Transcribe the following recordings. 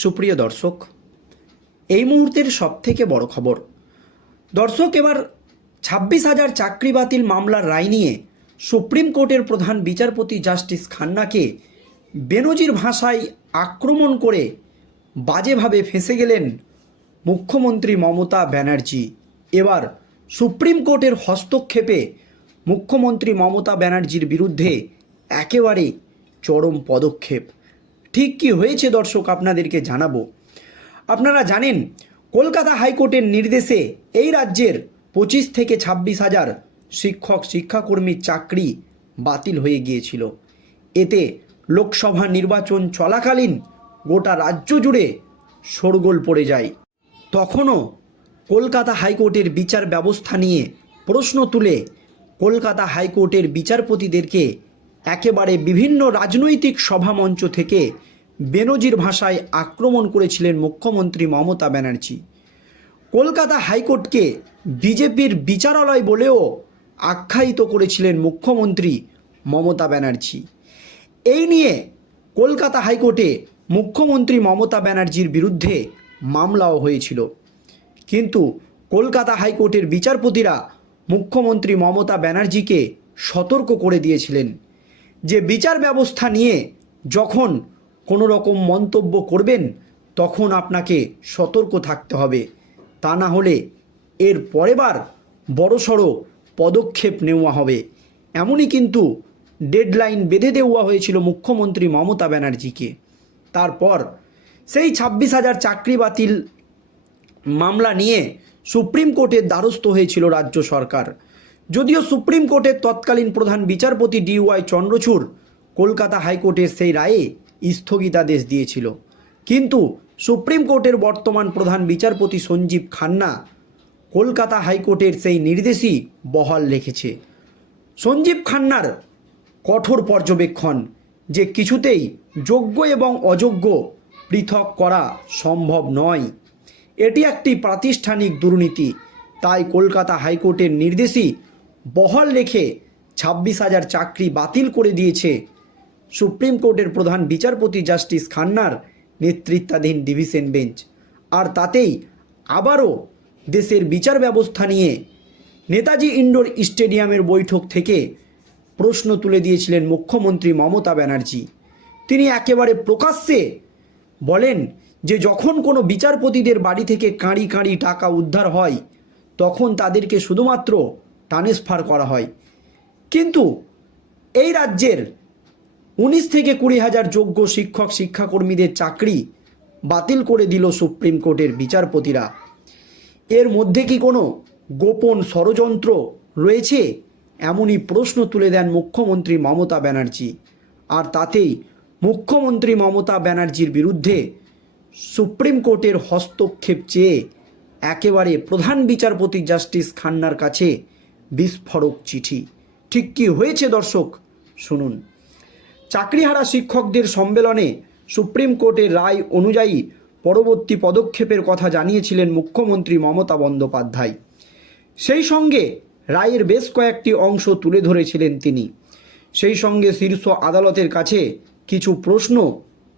সুপ্রিয় দর্শক, এই মুহূর্তের সবথেকে বড় খবর। দর্শক, এবার ছাব্বিশ হাজার চাকরি বাতিল মামলার রায় নিয়ে সুপ্রিম কোর্টের প্রধান বিচারপতি জাস্টিস খান্নাকে বেনজির ভাষায় আক্রমণ করে বাজেভাবে ফেঁসে গেলেন মুখ্যমন্ত্রী মমতা ব্যানার্জি। এবার সুপ্রিম কোর্টের হস্তক্ষেপে মুখ্যমন্ত্রী মমতা ব্যানার্জির বিরুদ্ধে একেবারে চরম পদক্ষেপ। ঠিক কি হয়েছে দর্শক আপনাদেরকে জানাব। আপনারা জানেন, কলকাতা হাইকোর্টের নির্দেশে এই রাজ্যের পঁচিশ থেকে ছাব্বিশ হাজার শিক্ষক শিক্ষাকর্মীর চাকরি বাতিল হয়ে গিয়েছিল। এতে লোকসভা নির্বাচন চলাকালীন গোটা রাজ্য জুড়ে শোরগোল পড়ে যায়। তখনও কলকাতা হাইকোর্টের বিচার ব্যবস্থা নিয়ে প্রশ্ন তুলে কলকাতা হাইকোর্টের বিচারপতিদেরকে একেবারে বিভিন্ন রাজনৈতিক সভামঞ্চ থেকে বেনজির ভাষায় আক্রমণ করেছিলেন মুখ্যমন্ত্রী মমতা ব্যানার্জি। কলকাতা হাইকোর্টকে বিজেপির বিচারালয় বলেও আখ্যায়িত করেছিলেন মুখ্যমন্ত্রী মমতা ব্যানার্জি। এই নিয়ে কলকাতা হাইকোর্টে মুখ্যমন্ত্রী মমতা ব্যানার্জির বিরুদ্ধে মামলাও হয়েছিল। কিন্তু কলকাতা হাইকোর্টের বিচারপতিরা মুখ্যমন্ত্রী মমতা ব্যানার্জিকে সতর্ক করে দিয়েছিলেন যে বিচার ব্যবস্থা নিয়ে যখন কোনো রকম মন্তব্য করবেন, তখন আপনাকে সতর্ক থাকতে হবে। তা না হলে এর পরেবার বড়সড় পদক্ষেপ নেওয়া হবে। এমনই কিন্তু ডেডলাইন বেঁধে দেওয়া হয়েছিল মুখ্যমন্ত্রী মমতা ব্যানার্জিকে। তারপর সেই ছাব্বিশ হাজার চাকরি বাতিল মামলা নিয়ে সুপ্রিম কোর্টের দ্বারস্থ হয়েছিল রাজ্য সরকার। যদিও সুপ্রিম কোর্টের তৎকালীন প্রধান বিচারপতি ডিওয়াই চন্দ্রচূড় কলকাতা হাইকোর্টের সেই রায়ে স্থগিতাদেশ দিয়েছিল। কিন্তু সুপ্রিম কোর্টের বর্তমান প্রধান বিচারপতি সঞ্জীব খান্না কলকাতা হাইকোর্টের সেই নির্দেশই বহাল রেখেছে। সঞ্জীব খান্নার কঠোর পর্যবেক্ষণ যে কিছুতেই যোগ্য এবং অযোগ্য পৃথক করা সম্ভব নয়, এটি একটি প্রাতিষ্ঠানিক দুর্নীতি। তাই কলকাতা হাইকোর্টের নির্দেশই বহাল রেখে ছাব্বিশ হাজার চাকরি বাতিল করে দিয়েছে সুপ্রিম কোর্টের প্রধান বিচারপতি জাস্টিস খান্নার নেতৃত্বাধীন ডিভিশন বেঞ্চ। আর তাতেই আবারও দেশের বিচার ব্যবস্থা নিয়ে নেতাজি ইন্ডোর স্টেডিয়ামের বৈঠক থেকে প্রশ্ন তুলে দিয়েছিলেন মুখ্যমন্ত্রী মমতা ব্যানার্জি। তিনি একেবারে প্রকাশ্যে বলেন যে, যখন কোনো বিচারপতিদের বাড়ি থেকে কাঁড়ি কাঁড়ি টাকা উদ্ধার হয়, তখন তাদেরকে শুধুমাত্র ট্রান্সফার করা হয়। কিন্তু এই রাজ্যের উনিশ থেকে কুড়ি হাজার যোগ্য শিক্ষক, শিক্ষাকর্মীদের চাকরি বাতিল করে দিল সুপ্রিম কোর্টের বিচারপতিরা। এর মধ্যে কি কোনো গোপন ষড়যন্ত্র রয়েছে? এমনই প্রশ্ন তুলে দেন মুখ্যমন্ত্রী মমতা ব্যানার্জি। আর তাতেই মুখ্যমন্ত্রী মমতা ব্যানার্জির বিরুদ্ধে সুপ্রিম কোর্টের হস্তক্ষেপ চেয়ে একেবারে প্রধান বিচারপতি জাস্টিস খান্নার কাছে বিস্ফোরক চিঠি। ঠিক কি হয়েছে দর্শক, শুনুন। চাকরিহারা শিক্ষকদের সম্মেলনে সুপ্রিম কোর্টের রায় অনুযায়ী পরবর্তী পদক্ষেপের কথা জানিয়েছিলেন মুখ্যমন্ত্রী মমতা বন্দ্যোপাধ্যায়। সেই সঙ্গে রায়ের বেশ কয়েকটি অংশ তুলে ধরেছিলেন তিনি। সেই সঙ্গে শীর্ষ আদালতের কাছে কিছু প্রশ্ন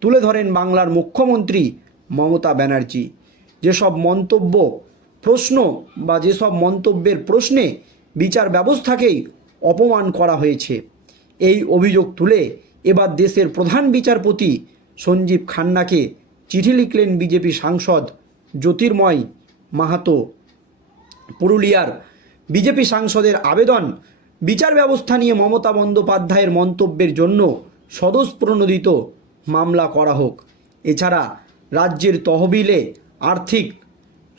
তুলে ধরেন বাংলার মুখ্যমন্ত্রী মমতা ব্যানার্জি। যেসব মন্তব্য প্রশ্ন বা যেসব মন্তব্যের প্রশ্নে বিচার ব্যবস্থাকেই অপমান করা হয়েছে। এই অভিযোগ তুলে এবার দেশের প্রধান বিচারপতি সঞ্জীব খান্নাকে চিঠি লিখলেন বিজেপি সাংসদ জ্যোতির্ময় মাহাতো। পুরুলিয়ার বিজেপি সাংসদের আবেদন, বিচার ব্যবস্থা নিয়ে মমতা বন্দ্যোপাধ্যায়ের মন্তব্যের জন্য স্বতঃপ্রণোদিত মামলা করা হোক। এছাড়া রাজ্যের তহবিলে আর্থিক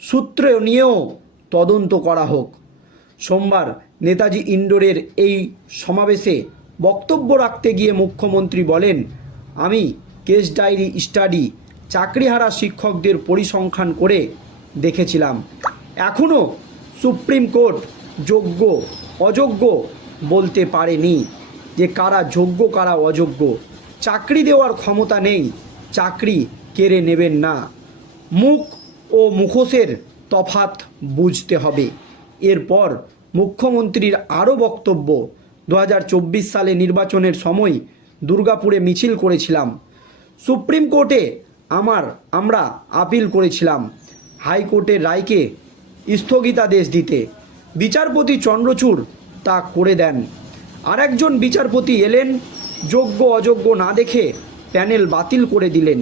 সূত্র নিয়েও তদন্ত করা হোক। সোমবার নেতাজি ইন্ডোরের এই সমাবেশে বক্তব্য রাখতে গিয়ে মুখ্যমন্ত্রী বলেন, আমি কেস ডায়েরি স্টাডি চাকরিহারা শিক্ষকদের পরিসংখ্যান করে দেখেছিলাম। এখনও সুপ্রিম কোর্ট যোগ্য, অযোগ্য বলতে পারেনি যে কারা যোগ্য, কারা অযোগ্য। চাকরি দেওয়ার ক্ষমতা নেই, চাকরি কেড়ে নেবেন না। মুখ ও মুখোশের তফাত বুঝতে হবে। এরপর মুখ্যমন্ত্রীর আরও বক্তব্য দু হাজার চব্বিশ সালে নির্বাচনের সময় দুর্গাপুরে মিছিল করেছিলাম। সুপ্রিম কোর্টে আমার, আমরা আপিল করেছিলাম হাইকোর্টের রায়কে স্থগিতাদেশ দিতে। বিচারপতি চন্দ্রচূড় তা করে দেন। আরেকজন বিচারপতি এলেন, যোগ্য অযোগ্য না দেখে প্যানেল বাতিল করে দিলেন।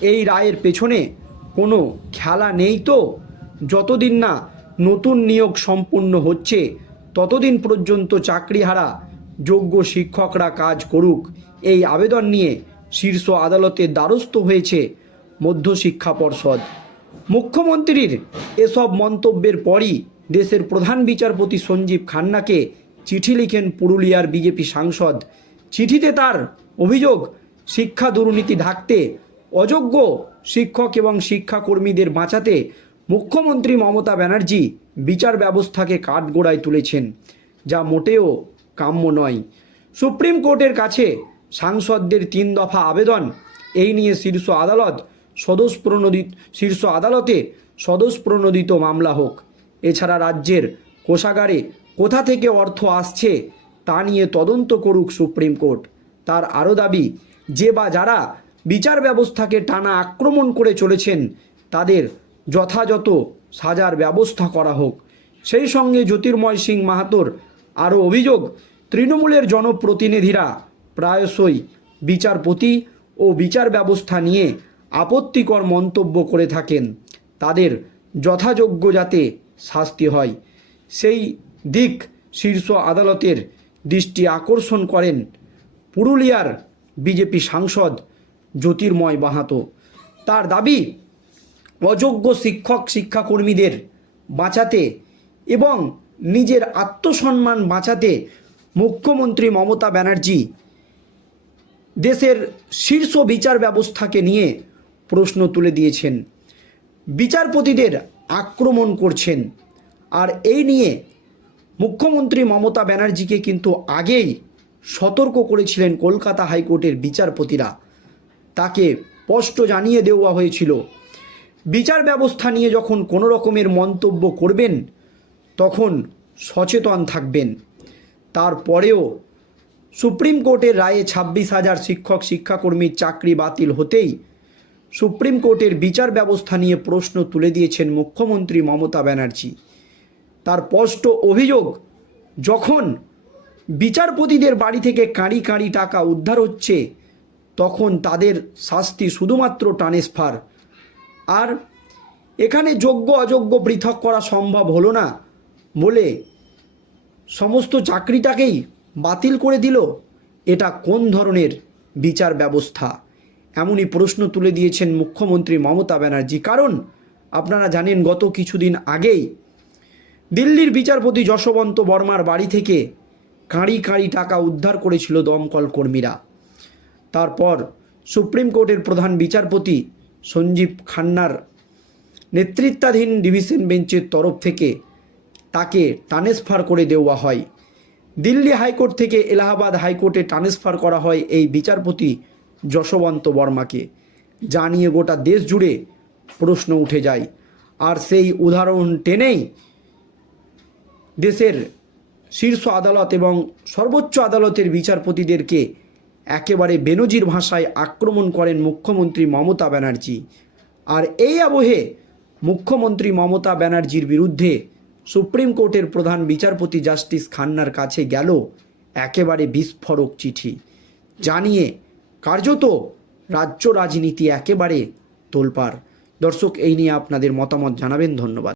এই রায়ের পেছনে কোনো খেলা নেই তো? যতদিন না নতুন নিয়োগ সম্পূর্ণ হচ্ছে, ততদিন পর্যন্ত চাকরিহারা যোগ্য শিক্ষকরা কাজ করুক। এই আবেদন নিয়ে শীর্ষ আদালতের দ্বারস্থ হয়েছে মধ্যশিক্ষা পর্ষদ। মুখ্যমন্ত্রীর এসব মন্তব্যের পরই দেশের প্রধান বিচারপতি সঞ্জীব খান্নাকে চিঠি লিখেন পুরুলিয়ার বিজেপি সাংসদ। চিঠিতে তার অভিযোগ, শিক্ষা দুর্নীতি ঢাকতে অযোগ্য শিক্ষক এবং শিক্ষাকর্মীদের বাঁচাতে মুখ্যমন্ত্রী মমতা ব্যানার্জি বিচার ব্যবস্থাকে কাঠগোড়ায় তুলেছেন, যা মোটেও কাম্য নয়। সুপ্রিম কোর্টের কাছে সাংসদদের তিন দফা আবেদন। এই নিয়ে শীর্ষ আদালত সদস্য প্রণোদিত শীর্ষ আদালতে সদস্য প্রণোদিত মামলা হোক। এছাড়া রাজ্যের কোষাগারে কোথা থেকে অর্থ আসছে তা নিয়ে তদন্ত করুক সুপ্রিম কোর্ট। তার আরও দাবি, যে বা যারা বিচার ব্যবস্থাকে টানা আক্রমণ করে চলেছেন, তাদের যথাযথ সাজার ব্যবস্থা করা হোক। সেই সঙ্গে জ্যোতির্ময় সিং মাহাতোর আরও অভিযোগ, তৃণমূলের জনপ্রতিনিধিরা প্রায়শই বিচারপতি ও বিচার ব্যবস্থা নিয়ে আপত্তিকর মন্তব্য করে থাকেন। তাদের যথাযোগ্য যাতে শাস্তি হয়। সেই দিক শীর্ষ আদালতের দৃষ্টি আকর্ষণ করেন পুরুলিয়ার বিজেপি সাংসদ জ্যোতির্ময় বাহাতো তার দাবি, অযোগ্য শিক্ষক, শিক্ষাকর্মীদের বাঁচাতে এবং নিজের আত্মসম্মান বাঁচাতে মুখ্যমন্ত্রী মমতা ব্যানার্জি দেশের শীর্ষ বিচার ব্যবস্থাকে নিয়ে প্রশ্ন তুলে দিয়েছেন। বিচারপতিদের আক্রমণ করছেন। আর এই নিয়ে মুখ্যমন্ত্রী মমতা ব্যানার্জিকে কিন্তু আগেই সতর্ক করেছিলেন কলকাতা হাইকোর্টের বিচারপতিরা। তাকে স্পষ্ট জানিয়ে দেওয়া হয়েছিল, বিচার ব্যবস্থা নিয়ে যখন কোনো রকমের মন্তব্য করবেন সচেতন থাকবেন। তারপরেও সুপ্রিম কোর্টের রায়ে ছাব্বিশ হাজার শিক্ষক, শিক্ষাকর্মীর চাকরি বাতিল হতেই সুপ্রিম কোর্টের বিচার ব্যবস্থা নিয়ে প্রশ্ন তুলে দিয়েছেন মুখ্যমন্ত্রী মমতা ব্যানার্জি। তার স্পষ্ট অভিযোগ, যখন বিচারপতিদের বাড়ি থেকে কাঁড়ি কাঁড়ি টাকা উদ্ধার হচ্ছে, তখন তাদের শাস্তি শুধুমাত্র ট্রান্সফার। আর এখানে যোগ্য অযোগ্য পৃথক করা সম্ভব হলো না। বলে সমস্ত চাকরিটাকেই বাতিল করে দিল। এটা কোন ধরনের বিচার ব্যবস্থা? এমনই প্রশ্ন তুলে দিয়েছেন মুখ্যমন্ত্রী মমতা ব্যানার্জি। কারণ আপনারা জানেন, গত কিছুদিন আগেই দিল্লির বিচারপতি যশবন্ত বর্মার বাড়ি থেকে কাঁড়ি কাঁড়ি টাকা উদ্ধার করেছিল দমকল কর্মীরা। তারপর সুপ্রিম কোর্টের প্রধান বিচারপতি সঞ্জীব খান্নার নেতৃত্বাধীন ডিভিশন বেঞ্চের তরফ থেকে তাকে ট্রান্সফার করে দেওয়া হয়। দিল্লি হাইকোর্ট থেকে এলাহাবাদ হাইকোর্টে ট্রান্সফার করা হয় এই বিচারপতি যশবন্ত বর্মাকে। যা নিয়ে গোটা দেশ জুড়ে প্রশ্ন উঠে যায়। আর সেই উদাহরণ টেনেই দেশের শীর্ষ আদালত এবং সর্বোচ্চ আদালতের বিচারপতিদেরকে একেবারে বেনজির ভাষায় আক্রমণ করেন মুখ্যমন্ত্রী মমতা ব্যানার্জি। আর এই আবহে মুখ্যমন্ত্রী মমতা ব্যানার্জির বিরুদ্ধে সুপ্রিম কোর্টের প্রধান বিচারপতি জাস্টিস খান্নার কাছে গেল একেবারে বিস্ফোরক চিঠি। জানিয়ে, কার্যত রাজ্য রাজনীতি একেবারে তোলপাড়। দর্শক, এই নিয়ে আপনাদের মতামত জানাবেন, ধন্যবাদ।